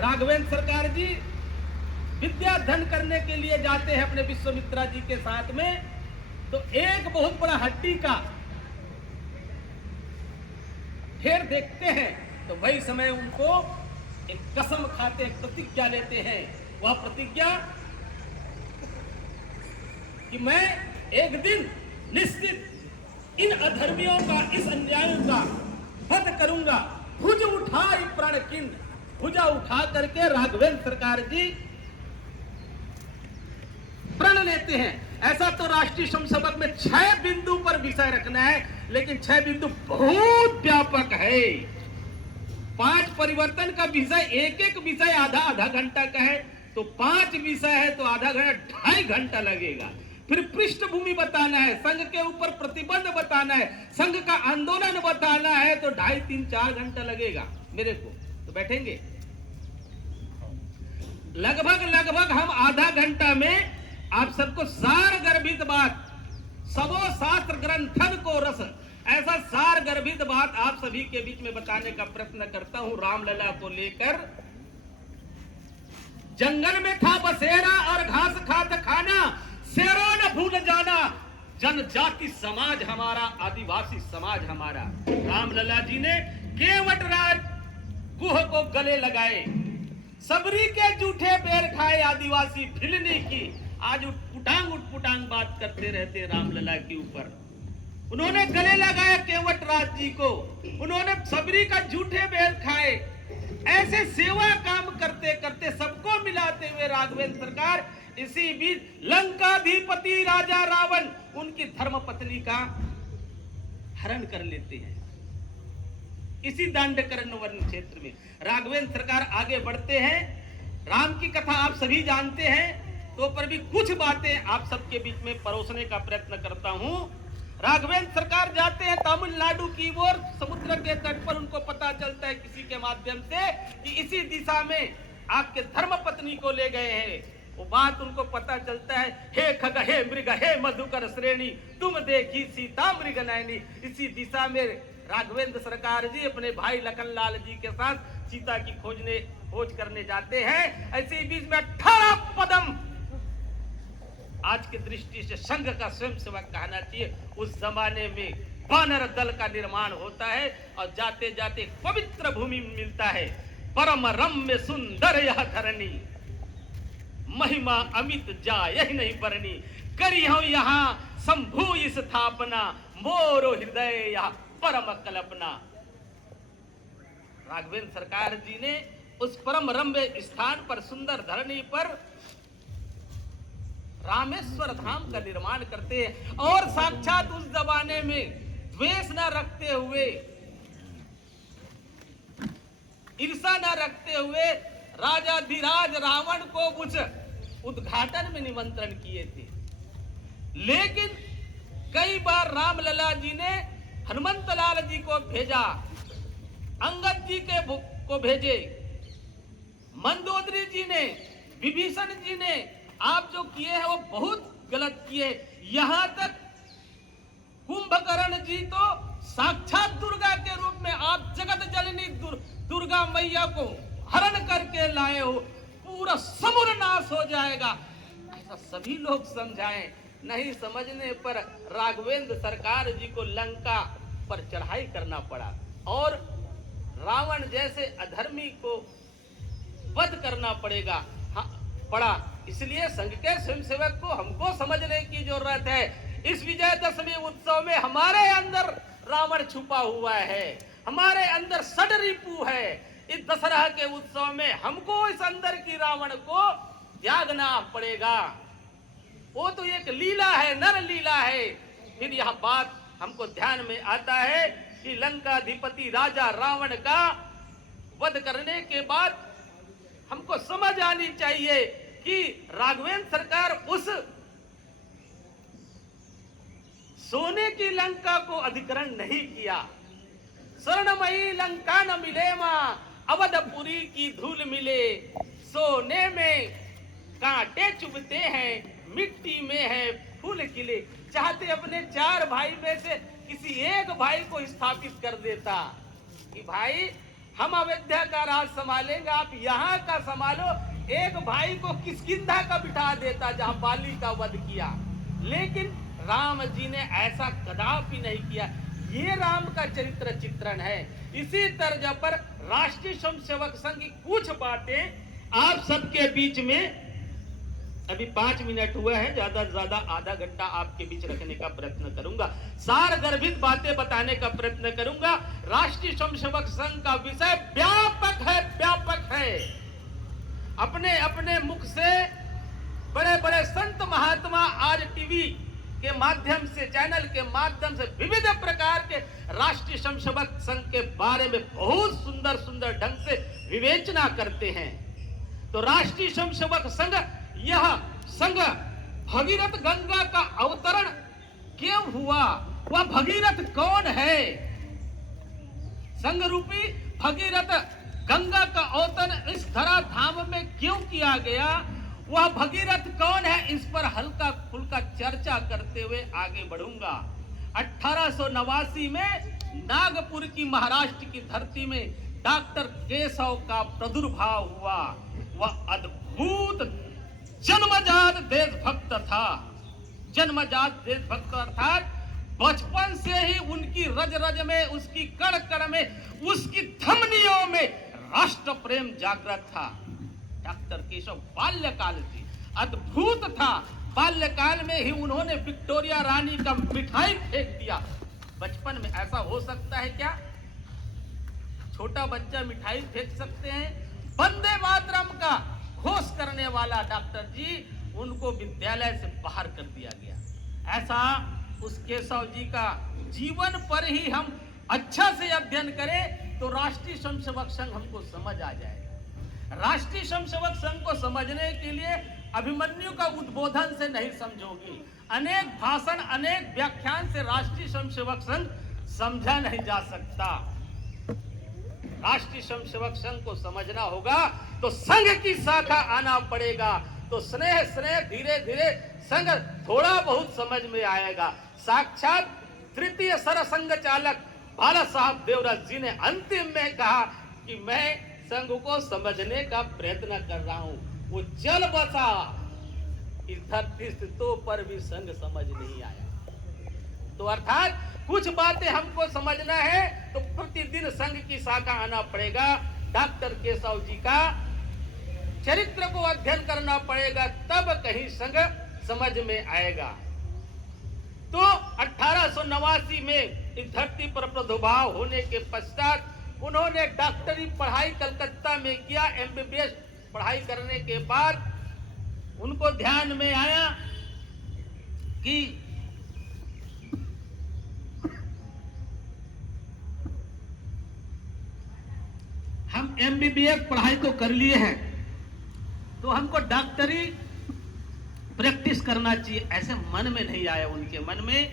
राघवेंद्र सरकार जी विद्या धन करने के लिए जाते हैं अपने विश्वामित्रा जी के साथ में, तो एक बहुत बड़ा हड्डी का ढेर देखते हैं। तो वही समय उनको एक कसम खाते, प्रतिज्ञा लेते हैं। वह प्रतिज्ञा कि मैं एक दिन निश्चित इन अधर्मियों का, इस अन्यायों का वध करूंगा। भुज उठाई प्राणकिंड, भुजा उठा करके राघवेंद्र सरकार जी प्रण लेते हैं। ऐसा तो राष्ट्रीय समसभा में 6 बिंदु पर विषय रखना है, लेकिन 6 बिंदु बहुत व्यापक है। 5 परिवर्तन का विषय, एक एक विषय आधा आधा घंटा का है, तो 5 विषय है तो आधा घंटा, 2.5 घंटा लगेगा। फिर पृष्ठभूमि बताना है, संघ के ऊपर प्रतिबंध बताना है, संघ का आंदोलन बताना है, तो 2.5, 3, 4 घंटा लगेगा मेरे को। तो बैठेंगे लगभग हम आधा घंटा में आप सबको सार गर्भित बात, सबो शास्त्र ग्रंथन को रस, ऐसा सार गर्भित बात आप सभी के बीच में बताने का प्रयत्न करता हूं। रामलला को लेकर जंगल में था बसेरा और घास खात खाना, शेरों न भूल जाना जनजाति समाज हमारा, आदिवासी समाज हमारा। रामलला जी ने केवट राज गुह को गले लगाए, सबरी के जूठे बेर खाए आदिवासी भिलनी की। आज उटपुटांग बात करते रहते रामलला के ऊपर। उन्होंने गले लगाया केवट राज जी को, उन्होंने सबरी का जूठे बेर खाए। ऐसे सेवा काम करते करते सबको मिलाते हुए राघवेंद्र सरकार इसी बीच लंकाधिपति राजा रावण, उनकी धर्मपत्नी का हरण कर लेते हैं। इसी दांडकर्ण वन क्षेत्र में राघवेंद्र सरकार आगे बढ़ते हैं। राम की कथा आप सभी जानते हैं, तो पर भी कुछ बातें आप सबके बीच में परोसने का प्रयत्न करता हूं। राघवेंद्र सरकार जाते हैं तमिलनाडु की ओर, समुद्र के तट पर उनको पता चलता है किसी के माध्यम से कि इसी दिशा में आपके धर्मपत्नी को ले गए हैं। वो बात उनको पता चलता है, हे खग हे मृग हे मधुकर श्रेणी, तुम देखी सीता मृग नयनी। इसी दिशा में राघवेंद्र सरकार जी अपने भाई लखनलाल जी के साथ सीता की खोज करने जाते हैं। ऐसे बीच में 18 पदम, आज की दृष्टि से संघ का स्वयंसेवक कहना चाहिए, उस जमाने में वानर दल का निर्माण होता है और जाते जाते पवित्र भूमि मिलता है। परम रम्य सुंदर यह धरणी, महिमा अमित जाय नहीं बरनी, करी हूं यहाँ शंभु स्थापना, मोरो हृदय यह परम कल्पना। राघवेंद्र सरकार जी ने उस परम रम्य स्थान पर, सुंदर धरणी पर रामेश्वर धाम का निर्माण करते हैं। और साक्षात उस जमाने में द्वेष न रखते हुए, ईर्षा न रखते हुए राजाधिराज रावण को उस उद्घाटन में निमंत्रण किए थे। लेकिन कई बार रामलला जी ने हनुमंत लाल जी को भेजा, अंगद जी को भेजे, मंदोदरी जी ने, विभीषण जी ने, आप जो किए हैं वो बहुत गलत किए। यहां तक कुंभकर्ण जी तो साक्षात दुर्गा के रूप में आप जगत जननी दुर्गा मैया को हरण करके लाए हो, पूरा समूल नाश हो जाएगा, ऐसा सभी लोग समझाएं। नहीं समझने पर राघवेंद्र सरकार जी को लंका पर चढ़ाई करना पड़ा और रावण जैसे अधर्मी को वध करना पड़ा। इसलिए संघ के स्वयंसेवक को हमको समझने की जरूरत है। इस विजयदशमी उत्सव में हमारे अंदर रावण छुपा हुआ है, हमारे अंदर षड्रिपु है। इस दशहरा के उत्सव में हमको इस अंदर की रावण को त्यागना पड़ेगा। वो तो एक लीला है, नर लीला है। फिर यह बात हमको ध्यान में आता है कि लंकाधिपति राजा रावण का वध करने के बाद हमको समझ आनी चाहिए कि राघवेंद्र सरकार उस सोने की लंका को अधिग्रहण नहीं किया। स्वर्णमयी लंका न मिले मां, अवधपुरी की धूल मिले। सोने में कांटे चुभते हैं, मिट्टी में है फूल खिले। चाहते अपने 4 भाई में से किसी एक भाई को स्थापित कर देता कि भाई हम अयोध्या का राज संभालेंगे, आप यहाँ का संभालो। एक भाई को किष्किंधा का बिठा देता जहां बाली का वध किया, लेकिन राम जी ने ऐसा कदापि नहीं किया। ये राम का चरित्र चित्रण है। इसी तर्ज पर राष्ट्रीय स्वयंसेवक संघ की कुछ बातें आप सबके बीच में, अभी 5 मिनट हुए हैं, ज्यादा से ज्यादा आधा घंटा आपके बीच रखने का प्रयत्न करूंगा, सार गर्भित बातें बताने का प्रयत्न करूंगा। राष्ट्रीय स्वयंसेवक संघ का विषय व्यापक है, व्यापक है। अपने अपने मुख से बड़े बड़े संत महात्मा आज टीवी के माध्यम से, चैनल के माध्यम से विविध प्रकार के राष्ट्रीय स्वयंसेवक संघ के बारे में बहुत सुंदर सुंदर ढंग से विवेचना करते हैं। तो राष्ट्रीय स्वयंसेवक संघ, यह संघ भगीरथ गंगा का अवतरण क्यों हुआ, वह भगीरथ कौन है, संघ रूपी भगीरथ गंगा का अवतरण इस धरा धाम में क्यों किया गया, वह भगीरथ कौन है, इस पर हल्का फुल्का चर्चा करते हुए आगे बढ़ूंगा। 1889 में नागपुर की, महाराष्ट्र की धरती में डॉक्टर केशव का प्रादुर्भाव हुआ। वह अद्भुत जन्मजात देशभक्त था। जन्मजात देशभक्त अर्थात बचपन से ही उनकी रज रज में, उसकी कण कण में, उसकी धमनियों में राष्ट्र प्रेम जागृत था। डॉक्टर केशव बाल्यकाल से अद्भुत था। बाल्यकाल में ही उन्होंने विक्टोरिया रानी का मिठाई फेंक दिया। बचपन में ऐसा हो सकता है क्या? छोटा बच्चा मिठाई फेंक सकते हैं? वंदे मातरम का घोष करने वाला डॉक्टर जी, उनको विद्यालय से बाहर कर दिया गया। ऐसा उस केशव जी का जीवन पर ही हम अच्छा से अध्ययन करें तो राष्ट्रीय स्वयंसेवक संघ हमको समझ आ जाएगा। राष्ट्रीय स्वयंसेवक संघ को समझने के लिए अभिमन्यु का उद्बोधन से नहीं समझोगे। अनेक भाषण, अनेक व्याख्यान से राष्ट्रीय स्वयंसेवक संघ समझा नहीं जा सकता। राष्ट्रीय स्वयंसेवक संघ को समझना होगा तो संघ की शाखा आना पड़ेगा। तो स्नेह स्नेह धीरे धीरे संघ थोड़ा बहुत समझ में आएगा। साक्षात तृतीय सरसंघ चालक बाला साहब देवराज जी ने अंतिम में कहा कि मैं संघ को समझने का प्रयत्न कर रहा हूं। वो चल बसा, इस धरती स्थितों पर भी संघ समझ नहीं आया। तो अर्थात कुछ बातें हमको समझना है तो प्रतिदिन संघ की शाखा आना पड़ेगा। डॉक्टर केशव जी का चरित्र को अध्ययन करना पड़ेगा, तब कहीं संघ समझ में आएगा। तो 1889 में इस धरती पर प्रादुर्भाव होने के पश्चात उन्होंने डॉक्टरी पढ़ाई कलकत्ता में किया। MBBS पढ़ाई करने के बाद उनको ध्यान में आया कि हम MBBS पढ़ाई तो कर लिए हैं, तो हमको डॉक्टरी प्रैक्टिस करना चाहिए। ऐसे मन में नहीं आया उनके मन में।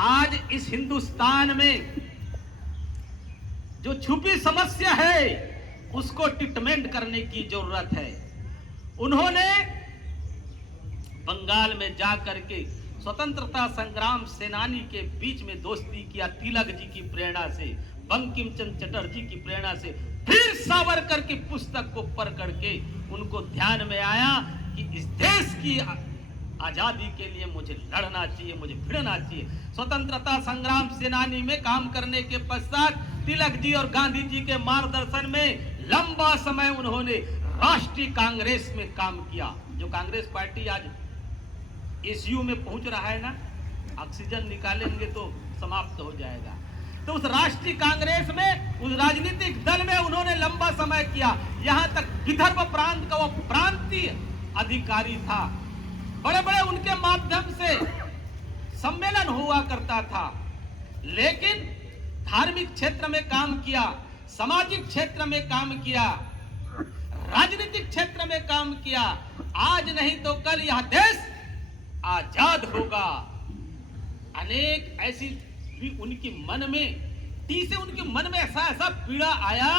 आज इस हिंदुस्तान में जो छुपी समस्या है उसको ट्रीटमेंट करने की जरूरत है। उन्होंने बंगाल में जाकर के स्वतंत्रता संग्राम सेनानी के बीच में दोस्ती किया, तिलक जी की प्रेरणा से, बंकिम चंद्र चटर्जी की प्रेरणा से। फिर सावरकर की पुस्तक को पढ़ करके उनको ध्यान में आया कि इस देश की आजादी के लिए मुझे लड़ना चाहिए, मुझे भिड़ना चाहिए। स्वतंत्रता संग्राम सेनानी में काम करने के पश्चात तिलक जी और गांधी जी के मार्गदर्शन में लंबा समय उन्होंने राष्ट्रीय कांग्रेस में काम किया। जो कांग्रेस पार्टी आज एसयू में पहुंच रहा है ना, ऑक्सीजन निकालेंगे तो समाप्त हो जाएगा। तो उस राष्ट्रीय कांग्रेस में, उस राजनीतिक दल में उन्होंने लंबा समय किया। यहां तक विदर्भ प्रांत का वो प्रांतीय अधिकारी था। बड़े बड़े उनके माध्यम से सम्मेलन हुआ करता था। लेकिन धार्मिक क्षेत्र में काम किया, सामाजिक क्षेत्र में काम किया, राजनीतिक क्षेत्र में काम किया। आज नहीं तो कल यह देश आजाद होगा। अनेक ऐसी भी उनके मन में ऐसा पीड़ा आया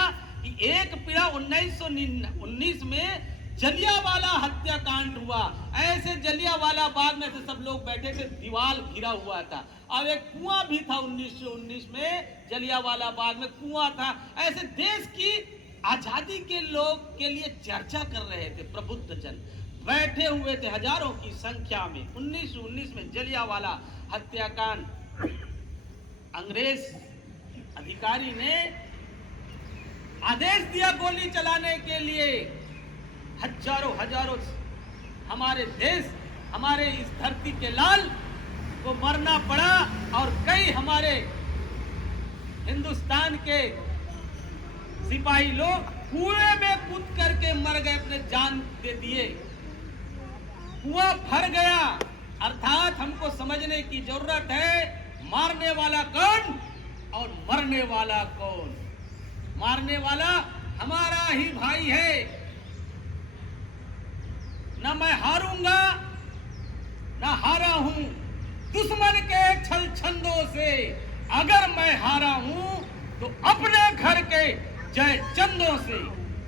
कि एक पीड़ा 1919 में जलियांवाला हत्याकांड हुआ। ऐसे जलियांवाला बाग में से सब लोग बैठे थे, दीवार घिरा हुआ था, और एक कुआं भी था 1919 में जलियांवाला बाग में कुआं था। ऐसे देश की आजादी के लोग के लिए चर्चा कर रहे थे प्रबुद्ध जन, बैठे हुए थे हजारों की संख्या में। 1919 में जलियांवाला हत्याकांड, अंग्रेज अधिकारी ने आदेश दिया गोली चलाने के लिए। हजारों हमारे देश, हमारे इस धरती के लाल को मरना पड़ा, और कई हमारे हिंदुस्तान के सिपाही लोग कुएं में कूद करके मर गए, अपने जान दे दिए। कुआं भर गया। अर्थात हमको समझने की जरूरत है, मारने वाला कौन और मरने वाला कौन। मारने वाला हमारा ही भाई है। न मैं हारूंगा न हारा हूं दुश्मन के छल छंदों से, अगर मैं हारा हूं तो अपने घर के जय चंदों से।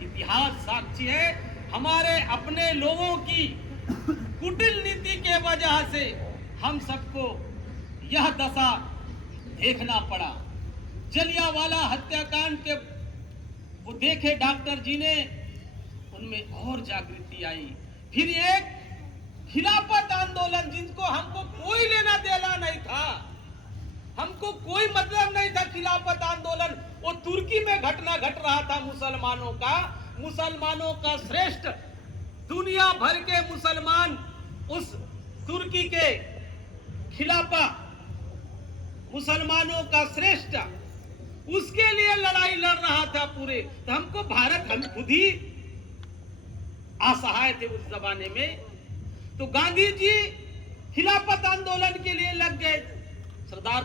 इतिहास साक्षी है, हमारे अपने लोगों की कुटिल नीति के वजह से हम सबको यह दशा देखना पड़ा। जलियांवाला हत्याकांड के वो देखे डॉक्टर जी ने, उनमें और जागृति आई। फिर एक खिलाफत आंदोलन, जिनको हमको कोई लेना देना नहीं था, हमको कोई मतलब नहीं था खिलाफत आंदोलन। वो तुर्की में घटना घट रहा था मुसलमानों का श्रेष्ठ, दुनिया भर के मुसलमान उस तुर्की के खिलाफ, मुसलमानों का श्रेष्ठ, उसके लिए लड़ाई लड़ रहा था पूरे। तो हमको भारत, हम खुद ही असहाय थे उस जमाने में। तो गांधी जी खिलाफत आंदोलन के लिए लग गए। सरदार